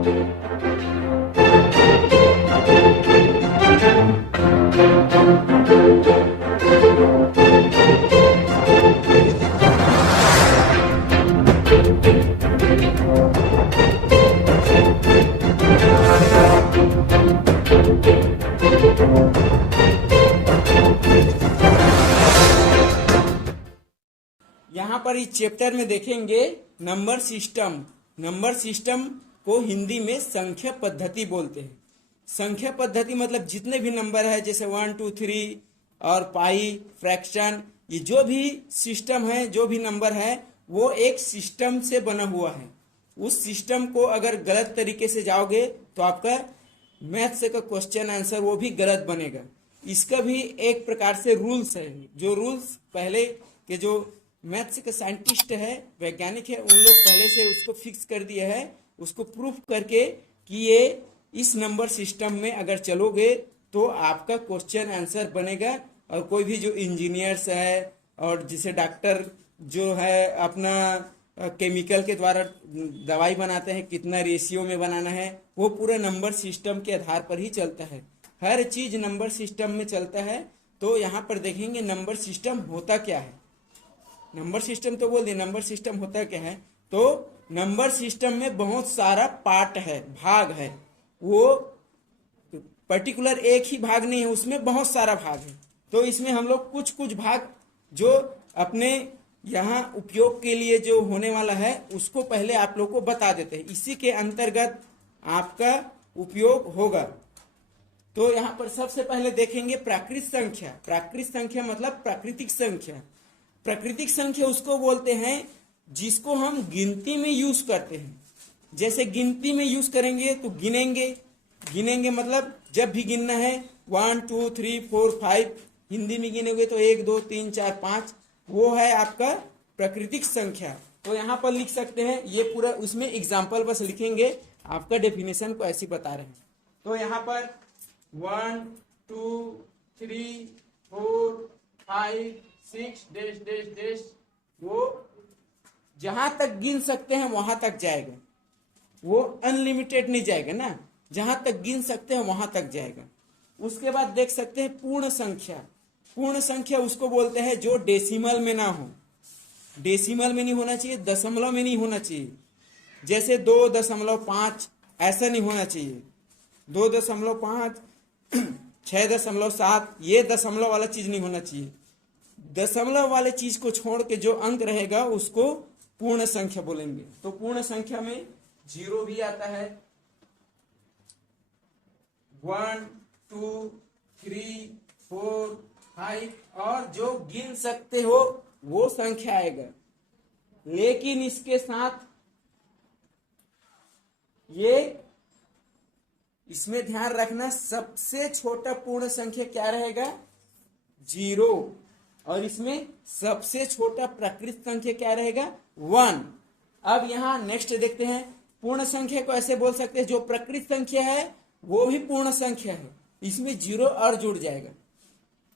यहाँ पर इस चैप्टर में देखेंगे नंबर सिस्टम। नंबर सिस्टम को हिंदी में संख्या पद्धति बोलते हैं। संख्या पद्धति मतलब जितने भी नंबर है, जैसे 1 2 3 और पाई, फ्रैक्शन, ये जो भी सिस्टम है, जो भी नंबर है, वो एक सिस्टम से बना हुआ है। उस सिस्टम को अगर गलत तरीके से जाओगे तो आपका मैथ्स का क्वेश्चन आंसर वो भी गलत बनेगा। इसका भी एक प्रकार से रूल्स है। जो रूल्स पहले के जो मैथ्स के साइंटिस्ट है, वैज्ञानिक है, उन लोग पहले से उसको फिक्स कर दिए है, उसको प्रूफ करके कि ये इस नंबर सिस्टम में अगर चलोगे तो आपका क्वेश्चन आंसर बनेगा। और कोई भी जो इंजीनियर्स है और जिसे डॉक्टर जो है अपना केमिकल के द्वारा दवाई बनाते हैं, कितना रेशियो में बनाना है, वो पूरा नंबर सिस्टम के आधार पर ही चलता है। हर चीज नंबर सिस्टम में चलता है। तो यहाँ पर देखेंगे नंबर सिस्टम होता क्या है। नंबर सिस्टम तो बोल दिए, नंबर सिस्टम होता क्या है। तो नंबर सिस्टम में बहुत सारा पार्ट है, भाग है। वो पर्टिकुलर एक ही भाग नहीं है, उसमें बहुत सारा भाग है। तो इसमें हम लोग कुछ कुछ भाग जो अपने यहाँ उपयोग के लिए जो होने वाला है उसको पहले आप लोग को बता देते हैं, इसी के अंतर्गत आपका उपयोग होगा। तो यहाँ पर सबसे पहले देखेंगे प्राकृत संख्या। प्राकृत संख्या मतलब प्राकृतिक संख्या। प्राकृतिक संख्या उसको बोलते हैं जिसको हम गिनती में यूज करते हैं। जैसे गिनती में यूज करेंगे तो गिनेंगे मतलब जब भी गिनना है 1 2 3 4 5, हिंदी में गिनोगे तो 1 2 3 4 5, वो है आपका प्राकृतिक संख्या। तो यहाँ पर लिख सकते हैं, ये पूरा उसमें एग्जाम्पल बस लिखेंगे, आपका डेफिनेशन को ऐसे बता रहे हैं। तो यहाँ पर 1 2 3 4 5 6 डैश डैश डैश, वो जहां तक गिन सकते हैं वहां तक जाएगा। वो अनलिमिटेड नहीं जाएगा ना, जहां तक गिन सकते हैं वहां तक जाएगा। उसके बाद देख सकते हैं पूर्ण संख्या। पूर्ण संख्या उसको बोलते हैं जो डेसिमल में ना हो। डेसिमल में नहीं होना चाहिए, दशमलव में नहीं होना चाहिए। जैसे 2.5 ऐसा नहीं होना चाहिए। 2.5 6.7, ये दशमलव वाला चीज नहीं होना चाहिए। दशमलव वाले चीज को छोड़ के जो अंक रहेगा उसको पूर्ण संख्या बोलेंगे। तो पूर्ण संख्या में 0 भी आता है, 1 2 3 4 5, और जो गिन सकते हो वो संख्या आएगा। लेकिन इसके साथ ये इसमें ध्यान रखना, सबसे छोटा पूर्ण संख्या क्या रहेगा? 0। और इसमें सबसे छोटा प्राकृत संख्या क्या रहेगा? 1। अब यहाँ नेक्स्ट देखते हैं, पूर्ण संख्या को ऐसे बोल सकते हैं जो प्राकृत संख्या है वो भी पूर्ण संख्या है, इसमें 0 और जुड़ जाएगा।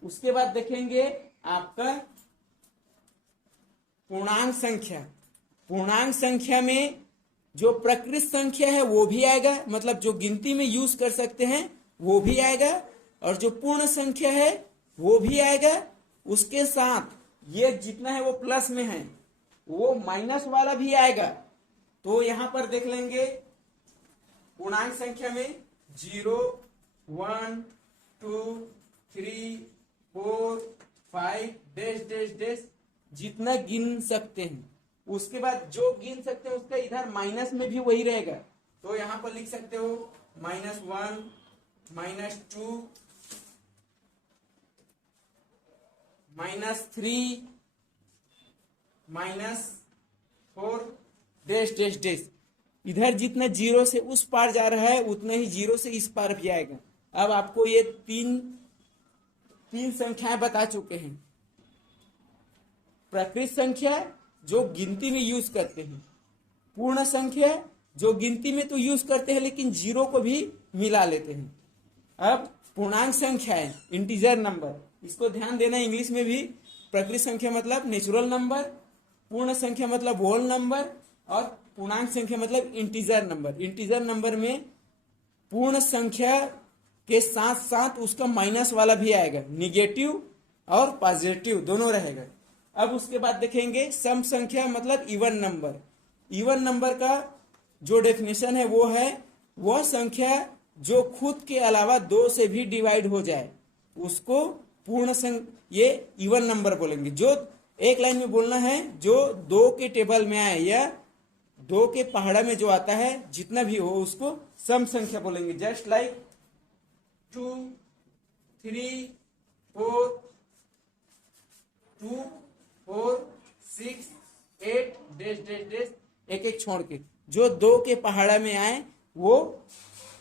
उसके बाद देखेंगे आपका पूर्णांक संख्या। पूर्णांक संख्या में जो प्राकृत संख्या है वो भी आएगा, मतलब जो गिनती में यूज कर सकते हैं वो भी आएगा, और जो पूर्ण संख्या है वो भी आएगा। उसके साथ ये जितना है वो प्लस में है, वो माइनस वाला भी आएगा। तो यहां पर देख लेंगे पूर्णांक संख्या में 0 1 2 3 4 5 डैश डैश डैश, जितना गिन सकते हैं। उसके बाद जो गिन सकते हैं उसका इधर माइनस में भी वही रहेगा। तो यहां पर लिख सकते हो -1 -2 -3 -4 डैश डैश डैश। इधर जितना 0 से उस पार जा रहा है उतना ही 0 से इस पार भी आएगा। अब आपको ये तीन संख्याएं बता चुके हैं। प्राकृत संख्या जो गिनती में यूज करते हैं, पूर्ण संख्या जो गिनती में तो यूज करते हैं लेकिन 0 को भी मिला लेते हैं। अब पूर्णांक संख्या है, इंटीजर नंबर, इसको ध्यान देना। इंग्लिश में भी प्राकृत संख्या मतलब नेचुरल नंबर, पूर्ण संख्या मतलब होल नंबर, और पूर्णांक संख्या मतलब इंटीजर नंबर। इंटीजर नंबर में पूर्ण संख्या के साथ साथ उसका माइनस वाला भी आएगा, निगेटिव और पॉजिटिव दोनों रहेगा। अब उसके बाद देखेंगे सम संख्या मतलब इवन नंबर। इवन नंबर का जो डेफिनेशन है वो है वह संख्या जो खुद के अलावा दो से भी डिवाइड हो जाए उसको पूर्ण ये इवन नंबर बोलेंगे। जो एक लाइन में बोलना है जो दो के टेबल में आए या दो के पहाड़ा में जो आता है जितना भी हो उसको सम संख्या बोलेंगे। Just like 2 3 4 2 4 6 8 dash dash dash एक एक छोड़ के जो दो के पहाड़ा में आए वो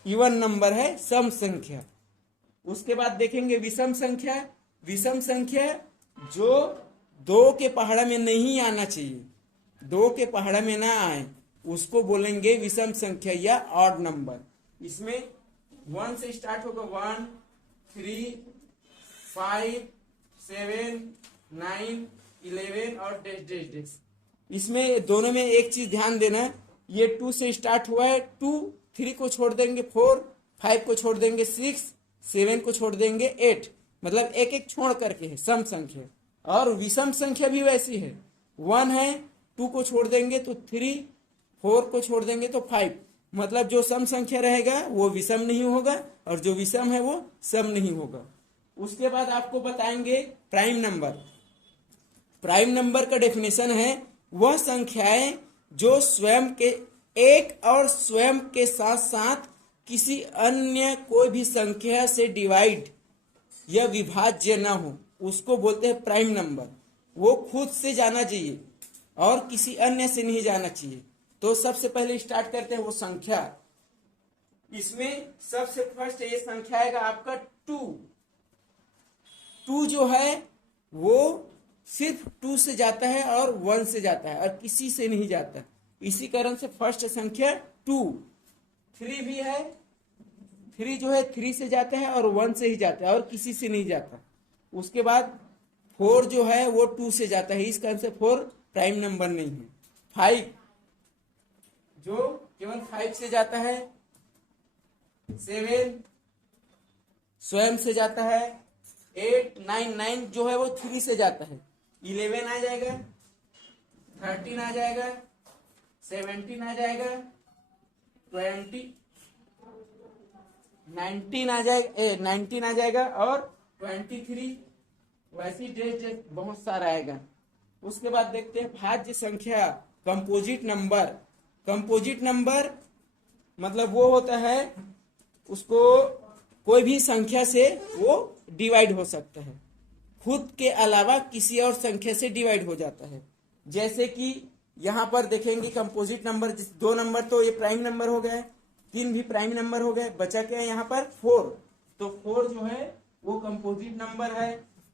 इवन नंबर है, सम संख्या। उसके बाद देखेंगे विषम संख्या। विषम संख्या जो दो के पहाड़ा में नहीं आना चाहिए, दो के पहाड़ा में ना आए उसको बोलेंगे विषम संख्या या ऑड नंबर। इसमें 1 से स्टार्ट होगा 1 3 5 7 9 11 और डैश डैश डैश। इसमें दोनों में एक चीज ध्यान देना, ये 2 से स्टार्ट हुआ है, 2 3 को छोड़ देंगे 4, 5 को छोड़ देंगे 6, 7 को छोड़ देंगे 8, मतलब एक एक छोड़ करके है सम संख्या। और विषम संख्या भी वैसी है, 1 है 2 को छोड़ देंगे तो 3, 4 को छोड़ देंगे तो 5, मतलब जो सम संख्या रहेगा वो विषम नहीं होगा और जो विषम है वो सम नहीं होगा। उसके बाद आपको बताएंगे प्राइम नंबर। प्राइम नंबर का डेफिनेशन है वह संख्याएं जो स्वयं के एक और स्वयं के साथ साथ किसी अन्य कोई भी संख्या से डिवाइड या विभाज्य ना हो उसको बोलते हैं प्राइम नंबर। वो खुद से जाना चाहिए और किसी अन्य से नहीं जाना चाहिए। तो सबसे पहले स्टार्ट करते हैं वो संख्या। इसमें सबसे फर्स्ट ये संख्या आएगा आपका 2। 2 जो है वो सिर्फ 2 से जाता है और 1 से जाता है और किसी से नहीं जाता, इसी कारण से फर्स्ट संख्या 2। 3 भी है, 3 जो है 3 से जाता है और 1 से ही जाता है और किसी से नहीं जाता। उसके बाद 4 जो है वो 2 से जाता है, इस कारण से 4 प्राइम नंबर नहीं है। 5 जो केवल 5 से जाता है, 7 स्वयं से जाता है, 8 9 9 जो है वो 3 से जाता है, 11 आ जाएगा, 13 आ जाएगा, 17 आ जाएगा, 20 19 आ जाएगा, 19 आ जाएगा और 23 वैसी डेट बहुत सारा आएगा। उसके बाद देखते हैं भाज्य संख्या, कंपोजिट नंबर। कंपोजिट नंबर मतलब वो होता है उसको कोई भी संख्या से वो डिवाइड हो सकता है, खुद के अलावा किसी और संख्या से डिवाइड हो जाता है। जैसे कि यहाँ पर देखेंगे कंपोजिट नंबर, 2 नंबर तो ये प्राइम नंबर हो गए, 3 भी प्राइम नंबर हो गए, बचा क्या है यहाँ पर 4। तो 4 जो है वो कंपोजिट नंबर है,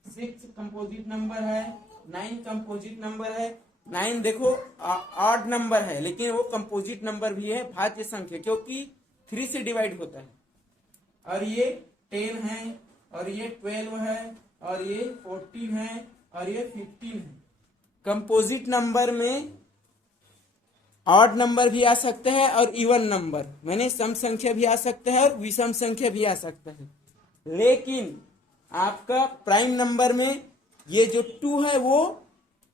6 कंपोजिट नंबर है, 9 कंपोजिट नंबर है। 9 देखो ऑड नंबर है लेकिन वो कंपोजिट नंबर भी है, भाज्य संख्या, क्योंकि 3 से डिवाइड होता है। और ये 10 है और ये 12 है और ये 14 है और ये 15 है। कंपोजिट नंबर में ऑड नंबर भी आ सकता है और इवन नंबर, मैंने सम संख्या भी आ सकता है और विषम संख्या भी आ सकता है। लेकिन आपका प्राइम नंबर में ये जो 2 है वो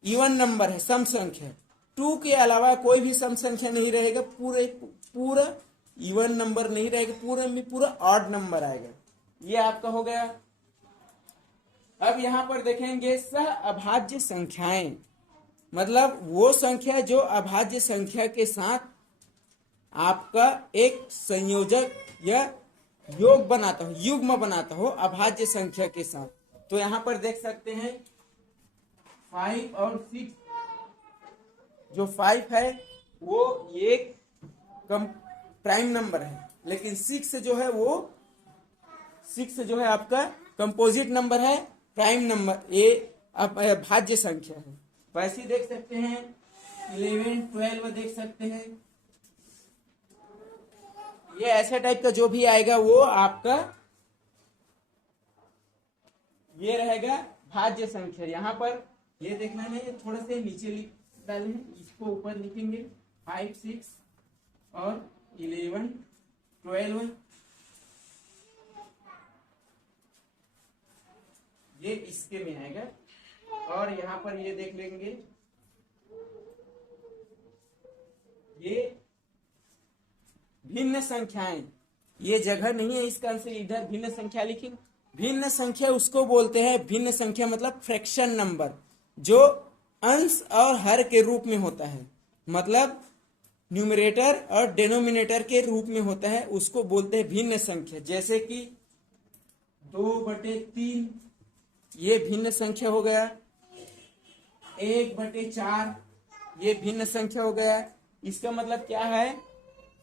इवन नंबर है, सम संख्या। 2 के अलावा कोई भी सम संख्या नहीं रहेगा, पूरा इवन नंबर नहीं रहेगा, पूरे में पूरा ऑड नंबर आएगा। ये आपका हो गया। अब यहां पर देखेंगे सह अभाज्य संख्याएं, मतलब वो संख्या जो अभाज्य संख्या के साथ आपका एक संयोजक या योग बनाता हो, युग्म बनाता हो अभाज्य संख्या के साथ। तो यहां पर देख सकते हैं 5 और 6, जो 5 है वो एक प्राइम नंबर है, लेकिन 6 जो है वो 6 जो है आपका कंपोजिट नंबर है, प्राइम नंबर, ये भाज्य संख्या है। वैसे देख सकते हैं 11 12 देख सकते हैं, ये ऐसा टाइप का जो भी आएगा वो आपका ये रहेगा भाज्य संख्या। यहाँ पर ये देखना नहीं, थोड़े से नीचे डालें, इसको ऊपर लिखेंगे 5, 6 और 11, 12, ये इसके में आएगा। और यहाँ पर ये देख लेंगे, ये भिन्न संख्याएं, ये जगह नहीं है इसका आंसर, इधर भिन्न संख्या लिखेंगे। भिन्न संख्या उसको बोलते हैं, भिन्न संख्या मतलब फ्रैक्शन नंबर, जो अंश और हर के रूप में होता है, मतलब न्यूमरेटर और डिनोमिनेटर के रूप में होता है, उसको बोलते हैं भिन्न संख्या। जैसे कि 2/3 ये भिन्न संख्या हो गया, 1/4 ये भिन्न संख्या हो गया। इसका मतलब क्या है,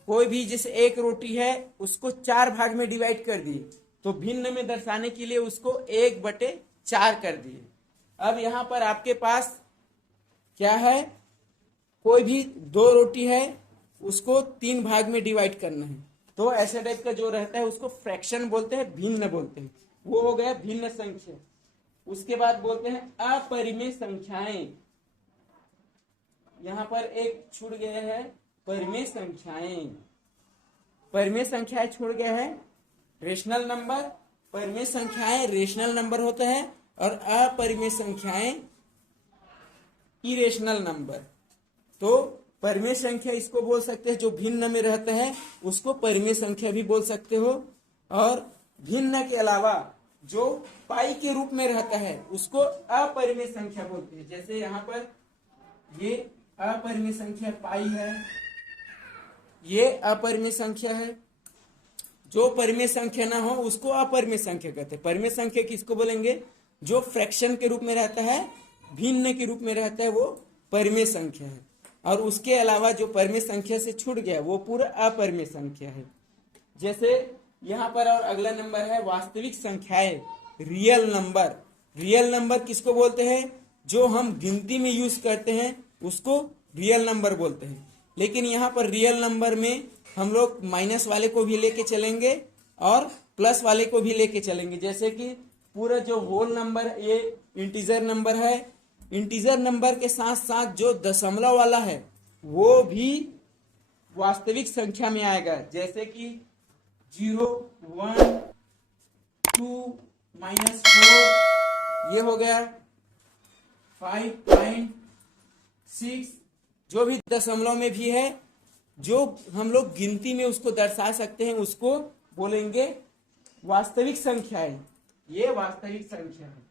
कोई भी जैसे एक रोटी है उसको 4 भाग में डिवाइड कर दिए, तो भिन्न में दर्शाने के लिए उसको 1/4 कर दिए। अब यहाँ पर आपके पास क्या है, कोई भी 2 रोटी है उसको 3 भाग में डिवाइड करना है, तो ऐसे टाइप का जो रहता है उसको फ्रैक्शन बोलते हैं, भिन्न बोलते हैं। वो हो गया भिन्न संख्या। उसके बाद बोलते हैं अपरिमेय संख्याएं। यहाँ पर एक छूट गया है, परिमेय संख्याएं। परिमेय संख्याएं छूट गया है, रेशनल नंबर। परिमेय संख्याएं रेशनल नंबर होता है और अपरिमेय संख्याएं इरेशनल नंबर। तो परिमेय संख्या इसको बोल सकते हैं, जो भिन्न में रहता है उसको परिमेय संख्या भी बोल सकते हो। और भिन्न के अलावा जो पाई के रूप में रहता है उसको अपरिमेय संख्या बोलते हैं। जैसे यहाँ पर ये अपरिमेय संख्या पाई है, ये अपरिमेय संख्या है। जो परिमेय संख्या ना हो उसको अपरिमेय संख्या कहते हैं। परिमेय संख्या किसको बोलेंगे, जो फ्रैक्शन के रूप में रहता है, भिन्न के रूप में रहता है, वो परिमेय संख्या है। और उसके अलावा जो परिमेय संख्या से छूट गया वो पूरा अपरिमेय संख्या है। जैसे यहाँ पर और अगला नंबर है वास्तविक संख्याएं, रियल नंबर। रियल नंबर किसको बोलते हैं, जो हम गिनती में यूज करते हैं उसको रियल नंबर बोलते हैं। लेकिन यहाँ पर रियल नंबर में हम लोग माइनस वाले को भी लेके चलेंगे और प्लस वाले को भी लेके चलेंगे। जैसे कि पूरा जो होल नंबर ये इंटीजर नंबर है, इंटीजर नंबर के साथ साथ जो दशमलव वाला है वो भी वास्तविक संख्या में आएगा। जैसे कि 0, 1, 2, -4 ये हो गया, 5.6 जो भी दशमलव में भी है, जो हम लोग गिनती में उसको दर्शा सकते हैं उसको बोलेंगे वास्तविक संख्याएं। ये वास्तविक संख्या है।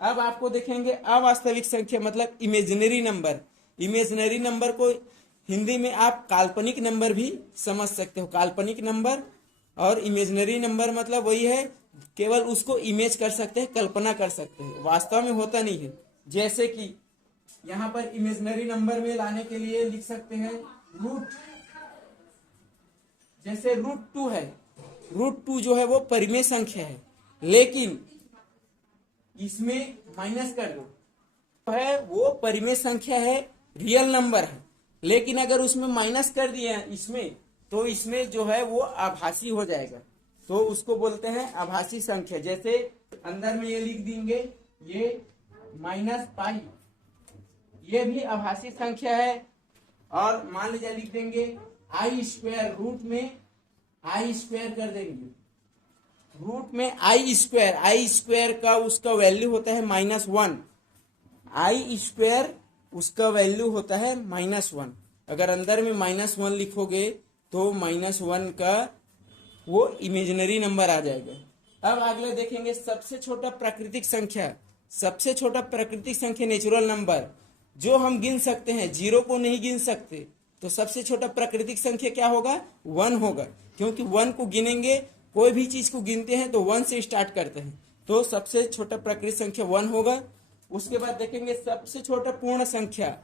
अब आपको देखेंगे अवास्तविक संख्या मतलब इमेजिनरी नंबर। इमेजिनरी नंबर को हिंदी में आप काल्पनिक नंबर भी समझ सकते हो। काल्पनिक नंबर और इमेजिनरी नंबर मतलब वही है, केवल उसको इमेज कर सकते हैं, कल्पना कर सकते हैं, वास्तव में होता नहीं है। जैसे कि यहाँ पर इमेजिनरी नंबर में लाने के लिए लिख सकते हैं रूट। जैसे √2 है, √2 जो है वो परिमेय संख्या है, लेकिन इसमें माइनस कर दो है वो परिमेय संख्या है, रियल नंबर है। लेकिन अगर उसमें माइनस कर दिया इसमें, तो इसमें जो है वो आभासी हो जाएगा, तो उसको बोलते हैं आभासी संख्या। जैसे अंदर में ये लिख देंगे, ये -π, ये भी आभासी संख्या है। और मान लीजिए लिख देंगे i², रूट में i² कर देंगे, रूट में i² का उसका वैल्यू होता है -1, i² उसका वैल्यू होता है -1। अगर अंदर में -1 लिखोगे तो -1 का वो इमेजिनरी नंबर आ जाएगा। अब अगले देखेंगे सबसे छोटा प्राकृतिक संख्या। सबसे छोटा प्राकृतिक संख्या नेचुरल नंबर, जो हम गिन सकते हैं, 0 को नहीं गिन सकते, तो सबसे छोटा प्राकृतिक संख्या क्या होगा, 1 होगा। क्योंकि 1 को गिनेंगे, कोई भी चीज को गिनते हैं तो 1 से स्टार्ट करते हैं, तो सबसे छोटा प्राकृतिक संख्या 1 होगा। उसके बाद देखेंगे सबसे छोटा पूर्ण संख्या।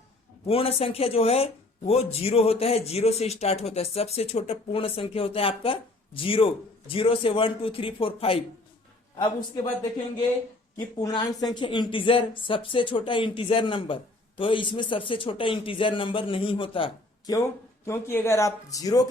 पूर्ण संख्या जो है वो 0 होता है, 0 से स्टार्ट होता है। सबसे छोटा पूर्ण संख्या होता है आपका 0, 0 से 1, 2, 3, 4, 5। अब उसके बाद देखेंगे कि पूर्णांक संख्या इंटीजर, सबसे छोटा इंटीजर नंबर, तो इसमें सबसे छोटा इंटीजर नंबर नहीं होता। क्यों? क्योंकि अगर आप 0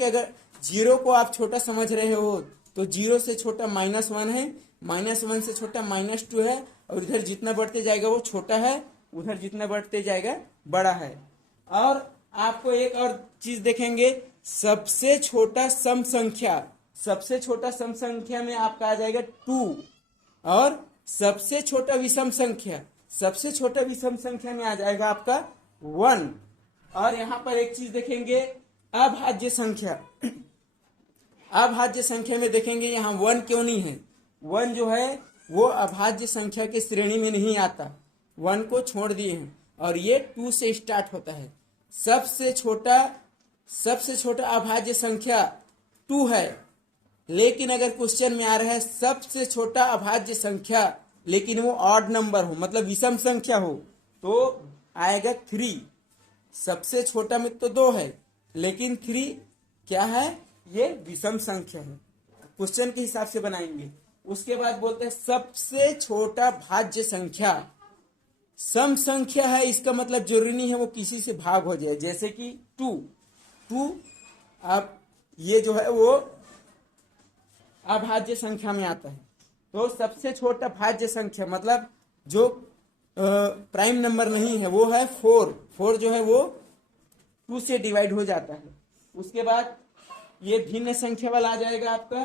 को आप छोटा समझ रहे हो तो 0 से छोटा -1 है, -1 से छोटा -2 है, और इधर जितना बढ़ते जाएगा वो छोटा है, उधर जितना बढ़ते जाएगा बड़ा है। और आपको एक और चीज देखेंगे, सबसे छोटा सम संख्या, सबसे छोटा सम संख्या में आपका आ जाएगा 2, और सबसे छोटा विषम संख्या, सबसे छोटा विषम संख्या में आ जाएगा आपका 1। और यहां पर एक चीज देखेंगे, अभाज्य संख्या, अभाज्य संख्या में देखेंगे यहाँ 1 क्यों नहीं है। 1 जो है वो अभाज्य संख्या की श्रेणी में नहीं आता, 1 को छोड़ दिए हैं, और ये 2 से स्टार्ट होता है। सबसे छोटा अभाज्य संख्या 2 है, लेकिन अगर क्वेश्चन में आ रहा है सबसे छोटा अभाज्य संख्या लेकिन वो ऑड नंबर हो, मतलब विषम संख्या हो, तो आएगा 3। सबसे छोटा में तो 2 है, लेकिन 3 क्या है, ये विषम संख्या है। क्वेश्चन के हिसाब से बनाएंगे। उसके बाद बोलते हैं सबसे छोटा भाज्य संख्या, सम संख्या है, इसका मतलब जरूरी नहीं है वो किसी से भाग हो जाए, जैसे कि 2 अब ये जो है वो अभाज्य संख्या में आता है। तो सबसे छोटा भाज्य संख्या मतलब जो प्राइम नंबर नहीं है वो है 4 जो है वो 2 से डिवाइड हो जाता है। उसके बाद ये भिन्न संख्या वाला आ जाएगा आपका।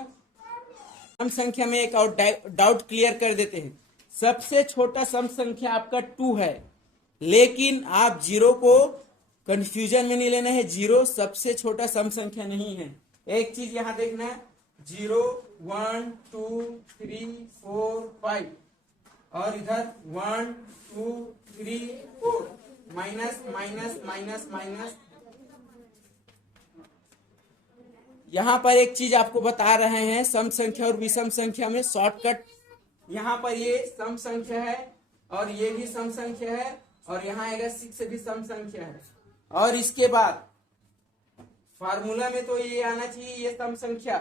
सम संख्या में एक और डाउट क्लियर कर देते हैं, सबसे छोटा सम संख्या आपका 2 है, लेकिन आप 0 को कंफ्यूजन में नहीं लेना है, 0 सबसे छोटा सम संख्या नहीं है। एक चीज यहां देखना है, 0 1 2 3 4 5 और इधर 1 2 3 4 माइनस माइनस माइनस माइनस। यहां पर एक चीज आपको बता रहे हैं, सम संख्या और विषम संख्या में शॉर्टकट। यहां पर ये सम संख्या है और ये भी सम संख्या है, और यहां आएगा 6 भी सम संख्या है, और इसके बाद फार्मूला में तो ये आना चाहिए ये सम संख्या,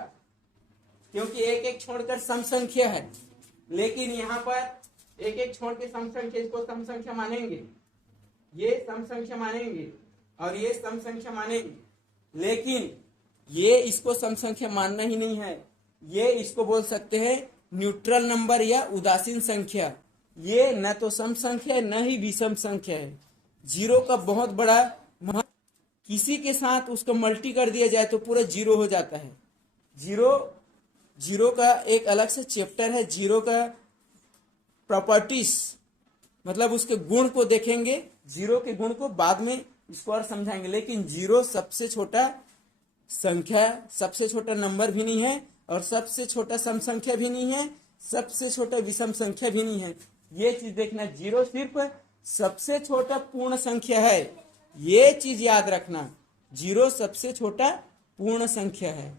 क्योंकि एक एक छोड़कर सम संख्या है, लेकिन यहाँ पर एक एक छोड़ के सम संख्या, इसको सम संख्या मानेंगे, ये सम संख्या मानेंगे और ये सम संख्या मानेंगे, लेकिन ये इसको सम संख्या मानना ही नहीं है, ये इसको बोल सकते हैं न्यूट्रल नंबर या उदासीन संख्या। ये न तो सम संख्या है न ही विषम संख्या है। 0 का बहुत बड़ा महत्व, किसी के साथ उसको मल्टी कर दिया जाए तो पूरा 0 हो जाता है। 0 का एक अलग से चैप्टर है, 0 का प्रॉपर्टीज, मतलब उसके गुण को देखेंगे, 0 के गुण को बाद में इसको और समझाएंगे, लेकिन 0 सबसे छोटा संख्या, सबसे छोटा नंबर भी नहीं है, और सबसे छोटा सम संख्या भी नहीं है, सबसे छोटा विषम संख्या भी नहीं है। ये चीज देखना, 0 सिर्फ सबसे छोटा पूर्ण संख्या है, ये चीज याद रखना, 0 सबसे छोटा पूर्ण संख्या है।